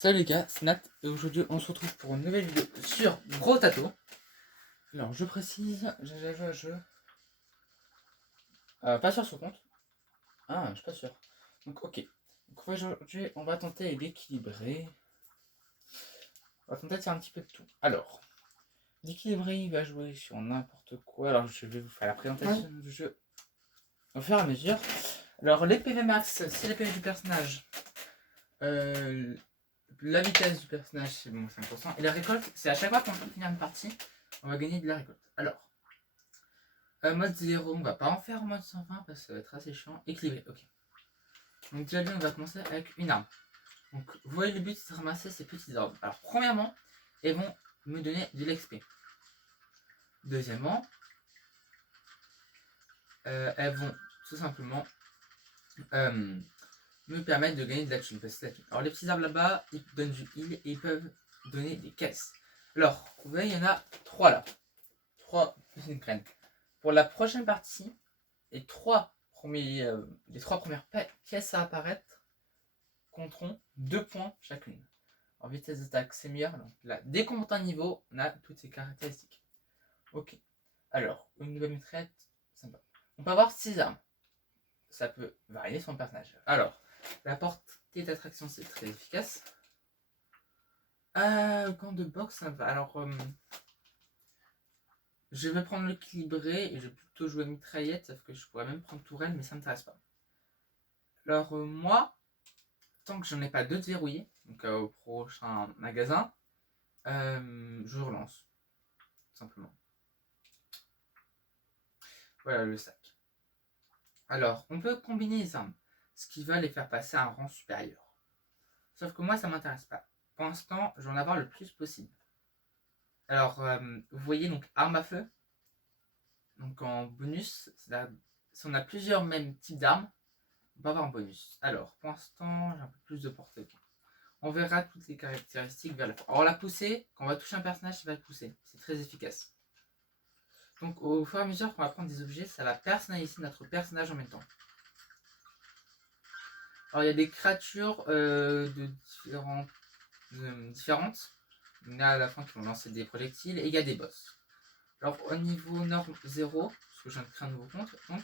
Salut les gars, c'est Nat et aujourd'hui on se retrouve pour une nouvelle vidéo sur Gros Tato. Alors je précise, j'ai déjà joué à ce jeu. Pas sur ce compte. Ah, je suis pas sûr. Donc ok. Donc aujourd'hui on va tenter d'équilibrer. On va tenter de faire un petit peu de tout. Alors, l'équilibrer il va jouer sur n'importe quoi. Alors je vais vous faire la présentation du jeu au fur et à mesure. Alors les PV max, c'est les PV du personnage. La vitesse du personnage c'est bon 5%. Et la récolte, c'est à chaque fois qu'on finit une partie, on va gagner de la récolte. Alors, mode 0, on va pas en faire en mode 120 parce que ça va être assez chiant. Équilibré, ok. Donc déjà on va commencer avec une arme. Donc vous voyez le but c'est de ramasser ces petites arbres. Alors premièrement, elles vont me donner de l'XP. Deuxièmement, elles vont tout simplement me permettre de gagner de la thune. Alors les petits arbres là-bas, ils donnent du heal et ils peuvent donner des caisses. Alors, vous voyez, il y en a 3 là. 3 plus une graine. Pour la prochaine partie, les 3 premières caisses à apparaître compteront 2 points chacune. En vitesse d'attaque, c'est meilleur. Donc là, dès qu'on monte un niveau, on a toutes ces caractéristiques. Ok. Alors, une nouvelle mitraillette, sympa. On peut avoir 6 armes. Ça peut varier son personnage. Alors, la portée d'attraction, c'est très efficace. Gant de boxe, ça va. Alors, je vais prendre l'équilibré et je vais plutôt jouer mitraillette, sauf que je pourrais même prendre tourelle, mais ça ne m'intéresse pas. Alors, moi, tant que j'en ai pas d'autres verrouillés, donc au prochain magasin, je relance. Tout simplement. Voilà le sac. Alors, on peut combiner les armes, ce qui va les faire passer à un rang supérieur. Sauf que moi, ça m'intéresse pas. Pour l'instant, je vais en avoir le plus possible. Alors, vous voyez donc arme à feu. Donc en bonus, si on a plusieurs mêmes types d'armes, on peut avoir un bonus. Alors, pour l'instant, j'ai un peu plus de portée. Okay. On verra toutes les caractéristiques vers la fin. Alors la poussée, quand on va toucher un personnage, ça va le pousser. C'est très efficace. Donc au fur et à mesure qu'on va prendre des objets, ça va personnaliser notre personnage en même temps. Alors il y a des créatures différentes. Il y en a à la fin qui vont lancer des projectiles et il y a des boss. Alors au niveau norme 0, parce que je viens de créer un nouveau compte, donc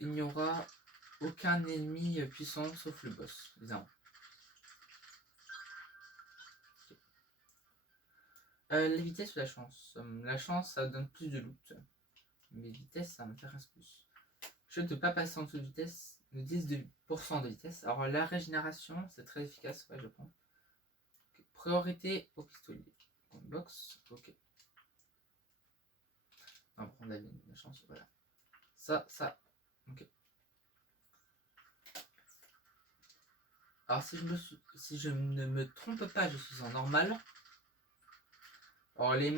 il n'y aura aucun ennemi puissant sauf le boss, évidemment. Les vitesses ou la chance? La chance, ça donne plus de loot. Mais vitesse, ça m'intéresse plus. Je ne peux pas passer en dessous de vitesse, de 10% de vitesse. Alors la régénération, c'est très efficace, ouais, je prends. Okay. Priorité au pistolet. Box, ok. On va prendre la chance, voilà. Ça, ok. Alors si je ne me trompe pas, je suis en normal. Alors les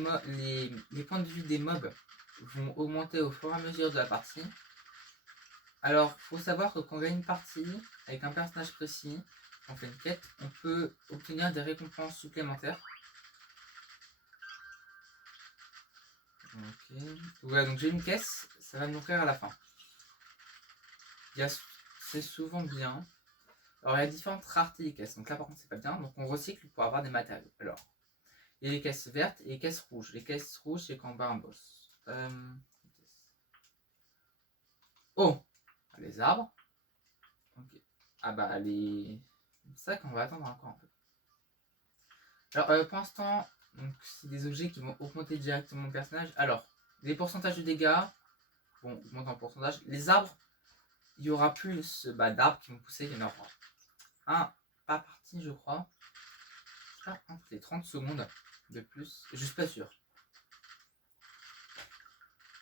points de vue des mobs vont augmenter au fur et à mesure de la partie. Alors, faut savoir que quand on gagne une partie avec un personnage précis, on fait une quête, on peut obtenir des récompenses supplémentaires. Ok. Voilà, donc j'ai une caisse, ça va m'offrir à la fin. C'est souvent bien. Alors, il y a différentes raretés des caisses. Donc là, par contre, c'est pas bien. Donc, on recycle pour avoir des matériaux. Alors, il y a les caisses vertes et les caisses rouges. Les caisses rouges, c'est quand on bat un boss. Oh, les arbres. Ok. Ah bah, les. C'est ça qu'on va attendre encore un peu. Alors, pour l'instant, c'est des objets qui vont augmenter directement mon personnage. Alors, les pourcentages de dégâts vont augmenter en pourcentage. Les arbres, il y aura plus d'arbres qui vont pousser qu'il y en aura un pas parti, je crois. Ah, c'est 30 secondes de plus. Je suis pas sûr.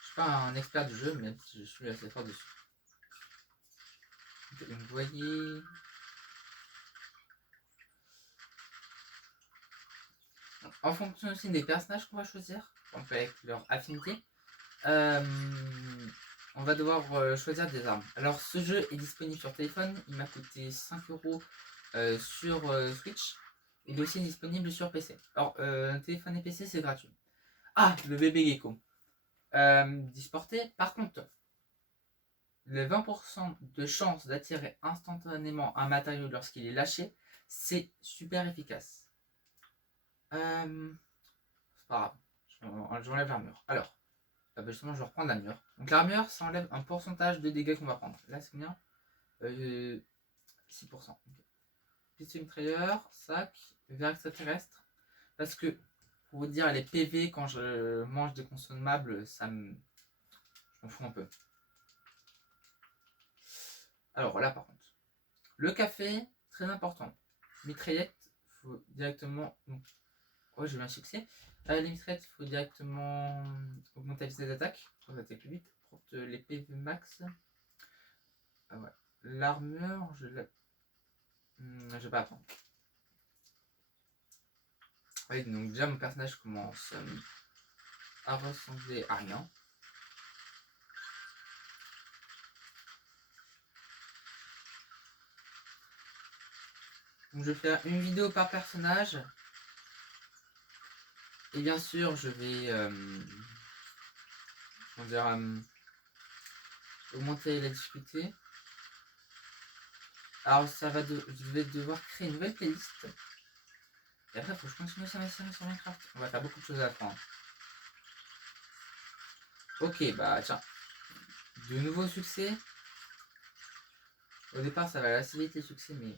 Je suis pas un expert du jeu, même si je suis assez fort dessus. Donc, vous voyez. En fonction aussi des personnages qu'on va choisir, donc avec leur affinité, on va devoir choisir des armes. Alors ce jeu est disponible sur téléphone, il m'a coûté 5€ sur Switch. Il est aussi disponible sur PC. Alors téléphone et PC c'est gratuit. Ah, le bébé gecko. Disporté, par contre, le 20% de chance d'attirer instantanément un matériau lorsqu'il est lâché, C'est super efficace. C'est pas grave. J'enlève l'armure. Alors, justement, je vais reprendre l'armure. Donc l'armure, ça enlève un pourcentage de dégâts qu'on va prendre. Là, c'est combien 6%. Okay. Pistolet mitrailleur, sac, verre extraterrestre. Parce que, pour vous dire, les PV, quand je mange des consommables, ça me... je m'en fous un peu. Alors là, par contre, le café, très important. Mitraillette, faut directement... Oh, j'ai eu un succès. Les mitraillettes, il faut directement augmenter la vitesse d'attaque pour attaquer plus vite. Pour les PV max. Ah ouais. L'armure, je l'ai... je vais pas apprendre. Oui, donc déjà mon personnage commence à ressembler à rien. Donc je vais faire une vidéo par personnage. Et bien sûr, je vais augmenter la difficulté. Alors je vais devoir créer une nouvelle playlist. Et après, il faut que je continue sur ma série sur Minecraft. On va faire beaucoup de choses à apprendre. Ok, bah tiens. De nouveaux succès. Au départ, ça va assez vite les succès, mais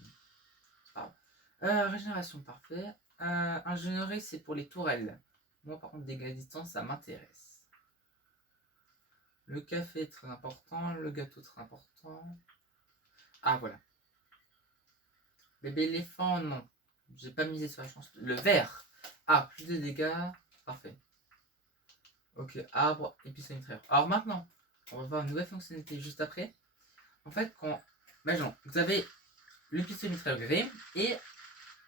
c'est pas grave. Régénération, parfait. Ingénierie, c'est pour les tourelles. Moi, par contre, dégâts à distance, ça m'intéresse. Le café est très important. Le gâteau, très important. Ah, voilà. Bébé éléphant, non. J'ai pas misé sur la chance. Le vert. Ah, plus de dégâts. Parfait. Ok, arbre, épicerie mitrailleur. Alors maintenant, on va voir une nouvelle fonctionnalité juste après. En fait, quand... Imaginons, vous avez le pistolet mitrailleur gris et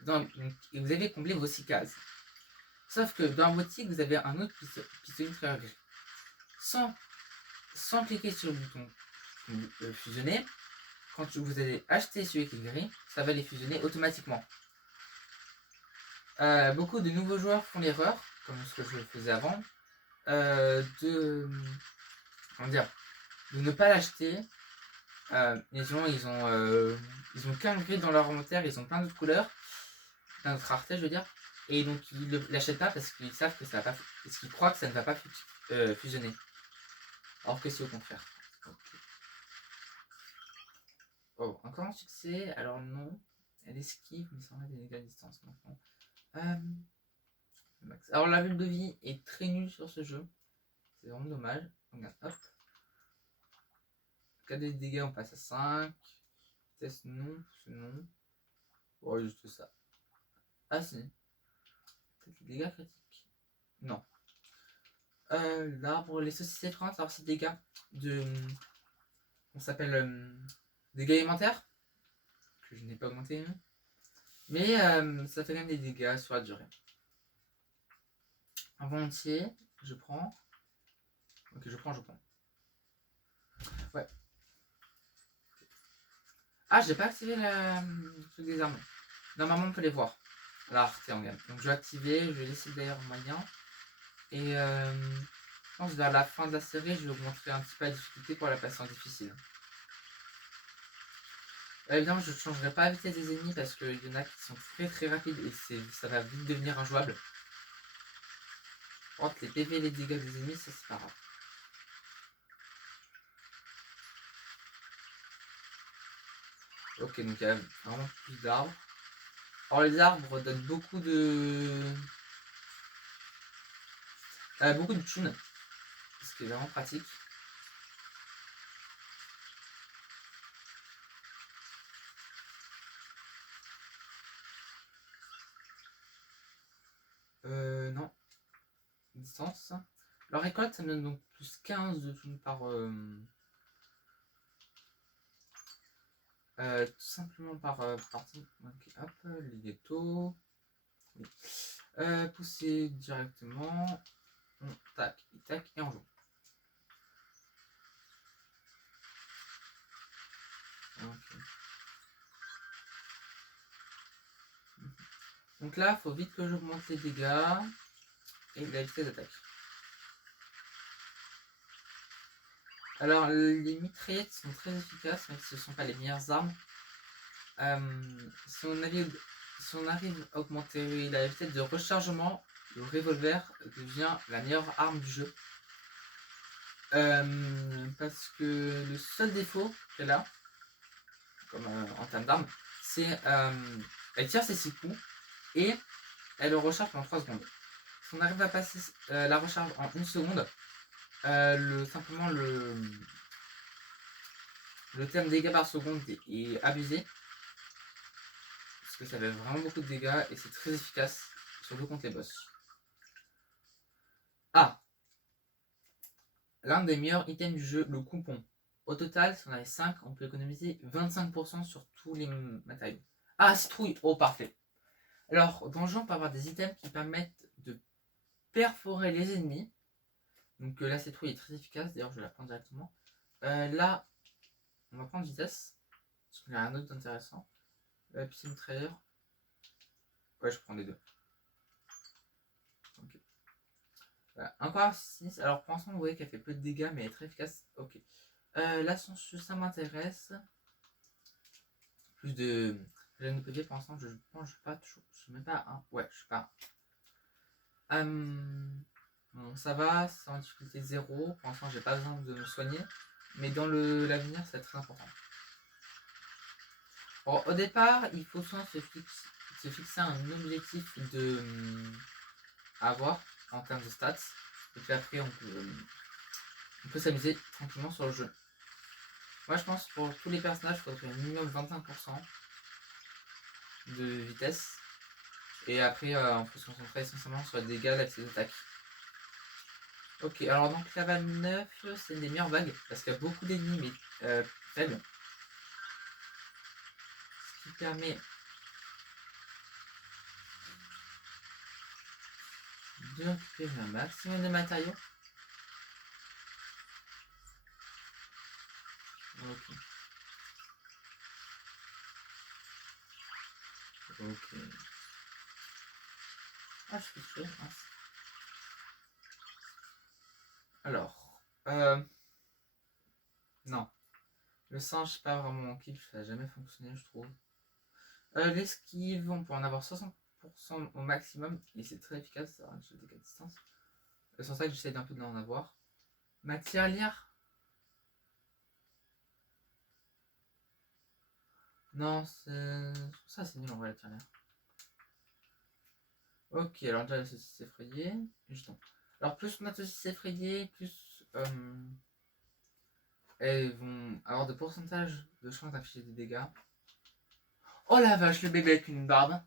vous avez comblé vos 6 cases. Sauf que dans la boutique, vous avez un autre pistolet mitrailleur gris. Sans cliquer sur le bouton fusionner, quand vous allez acheter celui qui est gris, ça va les fusionner automatiquement. Beaucoup de nouveaux joueurs font l'erreur, comme ce que je faisais avant, de ne pas l'acheter. Les gens, ils ont qu'un gris dans leur inventaire, ils ont plein d'autres couleurs, plein d'autres raretés, je veux dire, et donc ils ne l'achètent pas parce qu'ils savent que ça va pas, parce qu'ils croient que ça ne va pas fusionner, alors que c'est au contraire. Okay. Oh, encore un succès, alors non, elle esquive, mais ça enlève des dégâts à distance maintenant. Alors la bulle de vie est très nulle sur ce jeu, c'est vraiment dommage. Regarde, hop. Cas de dégâts, on passe à 5. Test non, c'est non. Oh, juste ça. Ah si. Peut-être les dégâts critiques. Non. L'arbre, les saucisses effrayantes, alors c'est des dégâts de... On s'appelle dégâts alimentaires. Que je n'ai pas augmenté. Mais ça fait quand même des dégâts sur la durée. Un volontiers, je prends. Ok, je prends. Ouais. Ah, j'ai pas activé le truc des armes. Normalement, on peut les voir. La rareté en gamme. Donc je vais activer, je vais laisser d'ailleurs moyen. Et je pense vers la fin de la série, je vais augmenter un petit peu la difficulté pour la passer en difficile. Évidemment, je ne changerai pas la vitesse des ennemis parce qu'il y en a qui sont très très rapides et ça va vite devenir injouable. Par contre, les PV et les dégâts des ennemis, ça c'est pas grave. Ok, donc il y a vraiment plus d'arbres. Alors les arbres donnent beaucoup de thunes, ce qui est vraiment pratique. Non. Distance. La récolte, ça me donne donc plus 15 de thunes par... tout simplement par partie. Ok, hop, les gâteaux. Oui. Pousser directement. On tac, et on joue. Okay. Donc là, il faut vite que j'augmente les dégâts et la vitesse d'attaque. Alors, les mitraillettes sont très efficaces, même si ce ne sont pas les meilleures armes. si on arrive à augmenter la vitesse de rechargement, le revolver devient la meilleure arme du jeu. Parce que le seul défaut qu'elle a, comme en termes d'armes, c'est elle tire ses 6 coups et elle le recharge pendant 3 secondes. Si on arrive à passer la recharge en 1 seconde, simplement le terme dégâts par seconde est abusé. Parce que ça fait vraiment beaucoup de dégâts et c'est très efficace, surtout contre les boss. Ah, l'un des meilleurs items du jeu, le coupon. Au total, si on avait 5, on peut économiser 25% sur tous les matériaux. Ah, citrouille. Oh, parfait. Alors, dans le jeu, on peut avoir des items qui permettent de perforer les ennemis. Donc la citrouille est très efficace. D'ailleurs, je vais la prendre directement. Là, on va prendre vitesse. Parce qu'il y a un autre intéressant. Puis c'est une trailer. Ouais, je prends les deux. Ok. Voilà. Encore 6. Alors, pour l'instant, vous voyez qu'elle fait peu de dégâts, mais elle est très efficace. Ok. Là, ça m'intéresse. Plus de. J'ai une PV pour l'instant, je pense pas toujours. Je suis même pas un. Ouais, je suis pas un. Bon, ça va, c'est en difficulté 0. Pour l'instant, j'ai pas besoin de me soigner. Mais dans l'avenir, c'est très important. Bon, au départ, il faut souvent se fixer un objectif de avoir en termes de stats. Et puis après, on peut s'amuser tranquillement sur le jeu. Moi, je pense que pour tous les personnages, il faudrait minimum 25% de vitesse. Et après, on peut se concentrer essentiellement sur les dégâts, la petite attaque. Ok, alors donc la vague 9, c'est une des meilleures vagues parce qu'il y a beaucoup d'ennemis mais faibles. Ce qui permet de récupérer un maximum de matériaux. Ok. Ok. Ah, je suis fait. Alors, non. Le singe, c'est pas vraiment mon kiff, ça n'a jamais fonctionné, je trouve. L'esquive, on peut en avoir 60% au maximum, et c'est très efficace, ça reste des dégâts de distance. C'est pour ça que j'essaie d'un peu d'en avoir. Matière lire. Non, ça c'est nul en vrai la tirelire. Ok, alors déjà la saucisse effrayée. Jetons. Alors plus on a de saucisses effrayées, plus elles vont avoir de pourcentage de chance d'afficher des dégâts. Oh la vache, le bébé avec une barbe.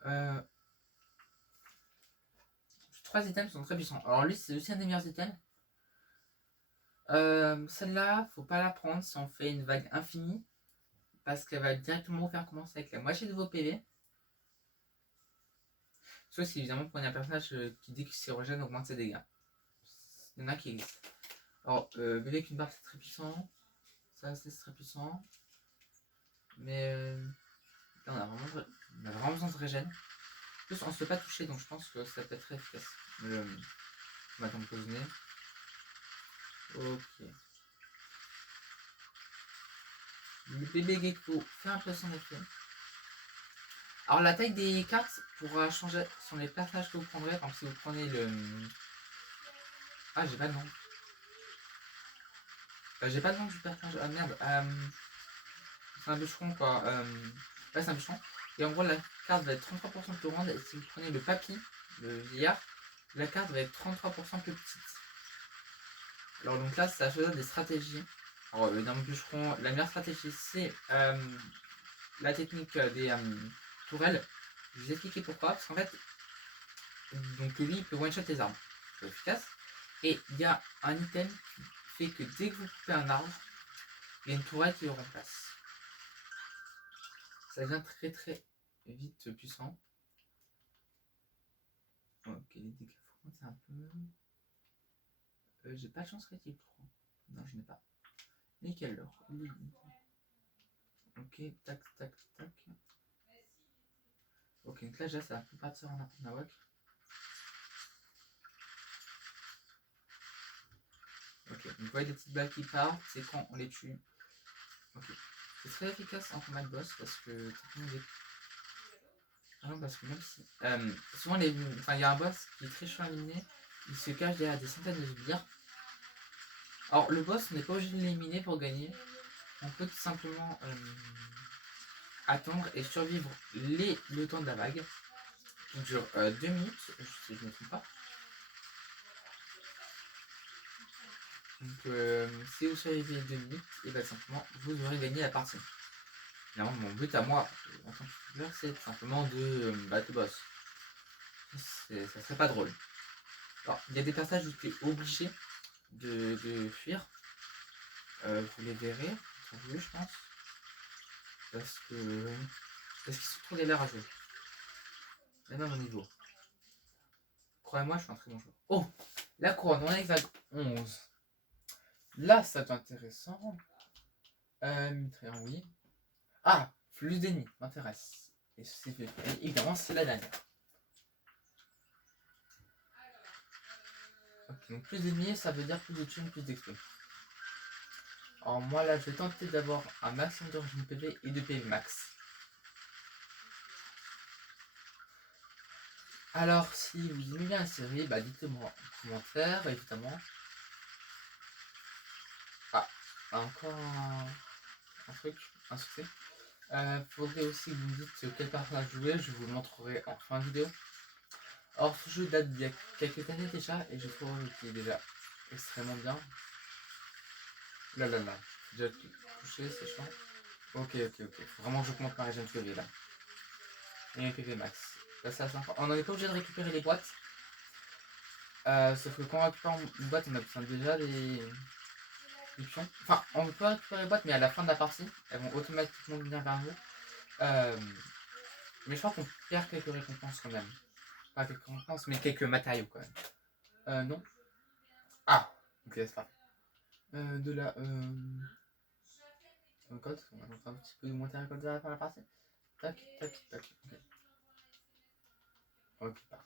3 items sont très puissants. Alors lui c'est aussi un des meilleurs items. Celle-là, faut pas la prendre si on fait une vague infinie. Parce qu'elle va directement vous faire commencer avec la moitié de vos PV. Soit si évidemment vous prenez un personnage qui dès qu'il s'érogène augmente ses dégâts. Il y en a qui existent. Alors, bébé avec une barbe c'est très puissant. Ça c'est très puissant. Mais là, on a vraiment besoin de régène. En plus on se fait pas toucher donc je pense que ça peut être très efficace. On va attendre poser. Ok. Le bébé gecko fait un peu son effet. Alors la taille des cartes pourra changer sur les personnages que vous prendrez. Par exemple si vous prenez le... Ah j'ai pas le nom. J'ai pas le nom du personnage. Ah merde. C'est un bûcheron quoi. Ouais c'est un bûcheron. Et en gros la carte va être 33% plus grande. Et si vous prenez le papy, le vieillard, la carte va être 33% plus petite. Alors donc là ça choisit des stratégies. Alors dans le bûcheron, la meilleure stratégie c'est la technique des tourelles. Je vais vous expliquer pourquoi. Parce qu'en fait, donc lui il peut one shot les arbres. C'est efficace. Et il y a un item qui fait que dès que vous coupez un arbre, il y a une tourelle qui le remplace. Ça devient très très vite puissant. Ok, les dégâts, faut compter un peu. J'ai pas de chance critique, je crois. Non, je n'ai pas. Nickel alors. Ok, tac, tac, tac. Ok, donc là, déjà, ça va plus partir en n'importe nawak. Ok, donc vous voyez les petites balles qui partent, c'est quand on les tue. Ok. C'est très efficace en combat de boss parce que ah non, parce que même si souvent il y a un boss qui est très chiant à éliminer, il se cache derrière des centaines de sbires. Alors le boss, on n'est pas obligé de l'éliminer pour gagner. On peut tout simplement attendre et survivre le temps de la vague qui dure 2 minutes, si je ne me trompe pas. Donc si vous survivez 2 minutes, et bien simplement vous aurez gagné la partie. Non, mon but à moi, en tant que joueur, c'est simplement de battre le boss. Ça serait pas drôle. Alors, il y a des passages où tu es obligé de fuir. Vous les verrez, je pense. Parce qu'ils sont trop galères à jouer. Même à mon niveau. Croyez-moi, je suis un très bon joueur. Oh, la couronne, on a hexagone 11. Là, ça va être intéressant. Oui. Ah, plus d'ennemis, m'intéresse. Et évidemment, c'est la dernière. Ok, donc plus d'ennemis, ça veut dire plus de thunes, plus d'XP. Alors moi là, je vais tenter d'avoir un maximum d'origine PV et de PV max. Alors si vous aimez bien la série, bah dites-le moi en commentaire, évidemment. Ah, encore un truc, un succès. Faudrait aussi que vous me dites quel personnage jouer, je vous le montrerai en fin de vidéo. Or ce jeu date d'il y a quelques années déjà et je trouve qu'il est déjà extrêmement bien. Là, j'ai déjà touché, c'est chiant. Ok, faut vraiment que je monte ma région de PV là. Et PV max. Là, c'est à 5 ans. On n'en est pas obligé de récupérer les boîtes. Sauf que quand on récupère une boîte, on a besoin déjà des pions. Enfin, on peut récupérer les boîtes, mais à la fin de la partie, elles vont automatiquement venir vers nous. Mais je crois qu'on perd quelques récompenses quand même. Pas quelques récompenses, mais quelques matériaux quand même. Non. Ah, ok, c'est pas. De la. Code, on va un petit peu de monter un code à la fin de la partie. Tac. Ok. Ok, parfait.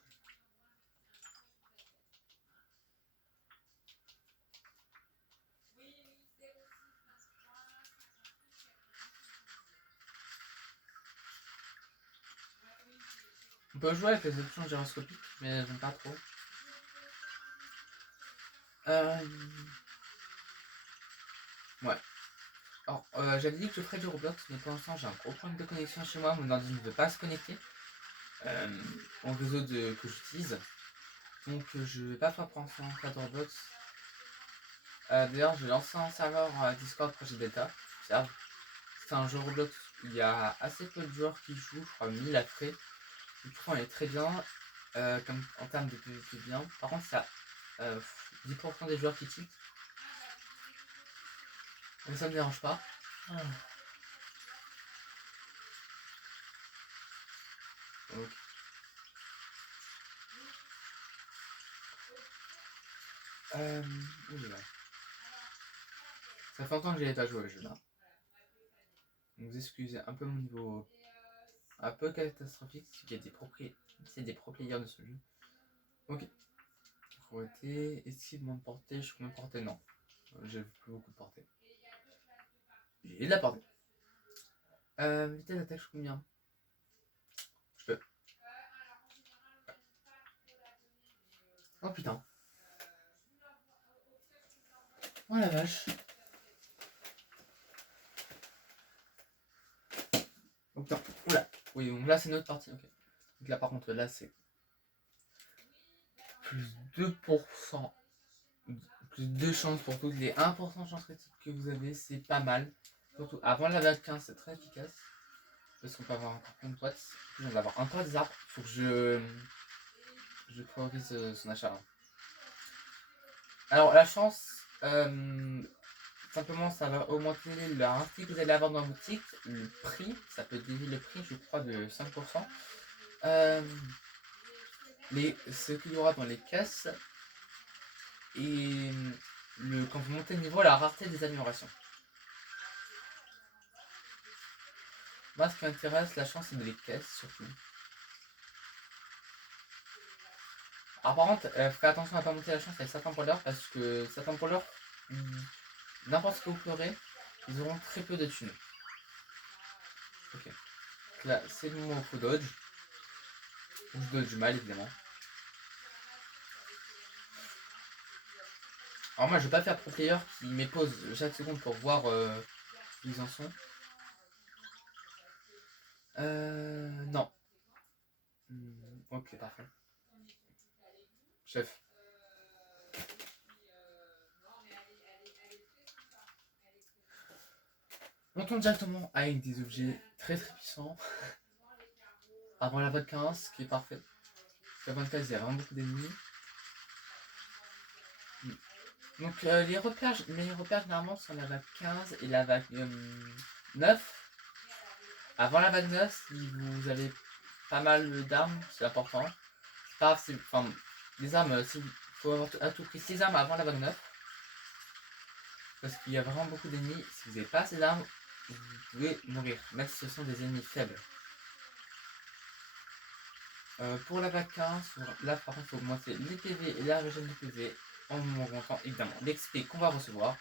On peut jouer avec les options gyroscopiques, mais j'aime pas trop. Ouais. Alors, j'avais dit que je ferais du Roblox, mais pour l'instant j'ai un gros problème de connexion chez moi. Mon ordi ne veut pas se connecter au réseau que j'utilise. Donc je vais pas faire pour l'instant faire de Roblox. D'ailleurs, j'ai lancé un serveur Discord Projet Delta. C'est un jeu Roblox où il y a assez peu de joueurs qui jouent, je crois 1000 à frais. Et pourtant, il est très bien comme, en termes de PvP bien. Par contre, ça 10% des joueurs qui quittent. Donc ça me dérange pas. Donc, oula. Ça fait longtemps que j'ai pas joué au jeu là. Donc vous excusez un peu mon niveau un peu catastrophique, c'est des pro players de ce jeu. Ok. Portée. Est-ce qu'il demande portée? Je peux me porter, non. J'ai plus beaucoup de portée. J'ai de la portée. Vitesse d'attaque, je combien? Je peux. Oh putain. Oh la vache. Oh putain. Oula. Oui, donc là c'est notre partie. Ok. Donc là par contre, là c'est plus 2%. Plus 2 chances pour toutes les 1% de chance critique que vous avez, c'est pas mal. Surtout avant la vague 15, c'est très efficace. Parce qu'on peut avoir encore plein de boîtes. On va avoir encore des arbres. Faut que je priorise son achat. Alors la chance, simplement ça va augmenter la rareté que vous allez avoir dans la boutique. Le prix, ça peut dévier le prix, je crois, de 5%. Ce qu'il y aura dans les caisses. Et quand vous montez de niveau, la rareté des améliorations. Moi, ce qui m'intéresse, la chance, c'est de les caisses surtout. Alors, par contre, faites attention à ne pas monter la chance avec certains brawlers parce que certains brawlers, n'importe ce que vous ferez, ils auront très peu de thunes. Donc là, c'est le moment où il faut dodge. Je dodge mal, évidemment. Alors moi, je vais pas faire pro player qui met pause chaque seconde pour voir où ils en sont. Non. Ok, parfait. Chef. On tombe directement avec des objets très très puissants. Avant la vague 15, ce qui est parfait. La vague 15, il y a vraiment beaucoup d'ennemis. Donc les repères généralement sont la vague 15 et la vague 9. Avant la vague 9, si vous avez pas mal d'armes, c'est important. C'est pas grave, enfin, les armes, il faut avoir à tout prix 6 armes avant la vague 9. Parce qu'il y a vraiment beaucoup d'ennemis. Si vous n'avez pas ces armes, vous pouvez mourir, même si ce sont des ennemis faibles. Pour la vague 15, là par contre il faut augmenter les PV et la régène du PV en augmentant évidemment l'XP qu'on va recevoir.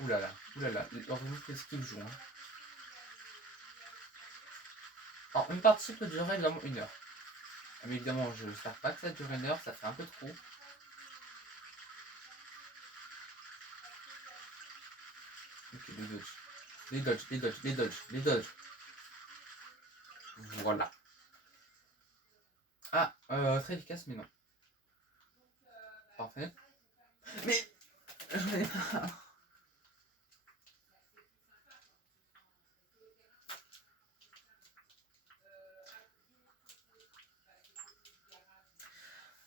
Oulala, heureusement que le skill joue. Hein. Alors une partie peut durer évidemment 1 heure. Mais évidemment je n'espère pas que ça dure 1 heure, ça fait un peu trop. Ok, les dodges. Voilà. Ah, très efficace, mais non. Parfait. Mais j'en ai pas.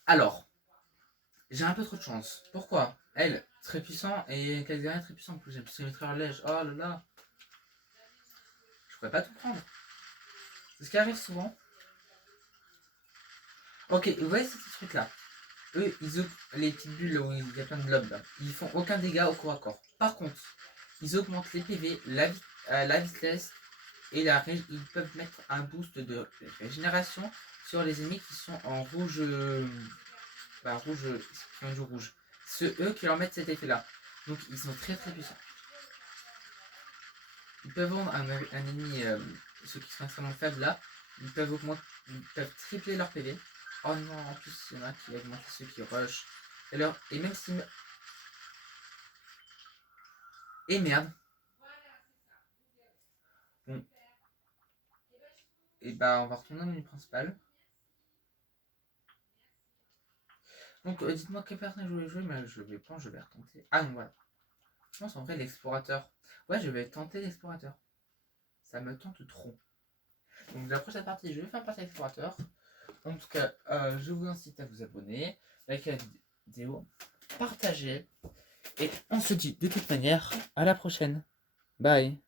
Alors, j'ai un peu trop de chance. Pourquoi? Elle, très puissant, et Calgary très puissant. En plus, j'ai plus mettre lège. Oh là là. Je pourrais pas tout prendre. C'est ce qui arrive souvent. Ok, vous voyez ces petits trucs là. Eux, les petites bulles où il y a plein de blobs là, ils font aucun dégât au corps à corps. Par contre, ils augmentent les PV, la vitesse et ils peuvent mettre un boost de régénération sur les ennemis qui sont en rouge. Rouge, qui ont du rouge. C'est eux qui leur mettent cet effet là. Donc ils sont très très puissants. Ils peuvent vendre un ennemi, ceux qui sont extrêmement faibles là, ils peuvent tripler leur PV. Oh non, en plus il y en a qui augmentent ceux qui rush. Et même si... Et merde. Bon. Et bah on va retourner au menu principal. Donc dites-moi quel personnage je voulais jouer, mais je vais retenter. Ah non, voilà. Je pense en vrai l'explorateur. Ouais, je vais tenter l'explorateur. Ça me tente trop. Donc la prochaine partie, je vais faire partie explorateur. En tout cas, je vous incite à vous abonner, liker la vidéo, partager. Et on se dit de toute manière à la prochaine. Bye.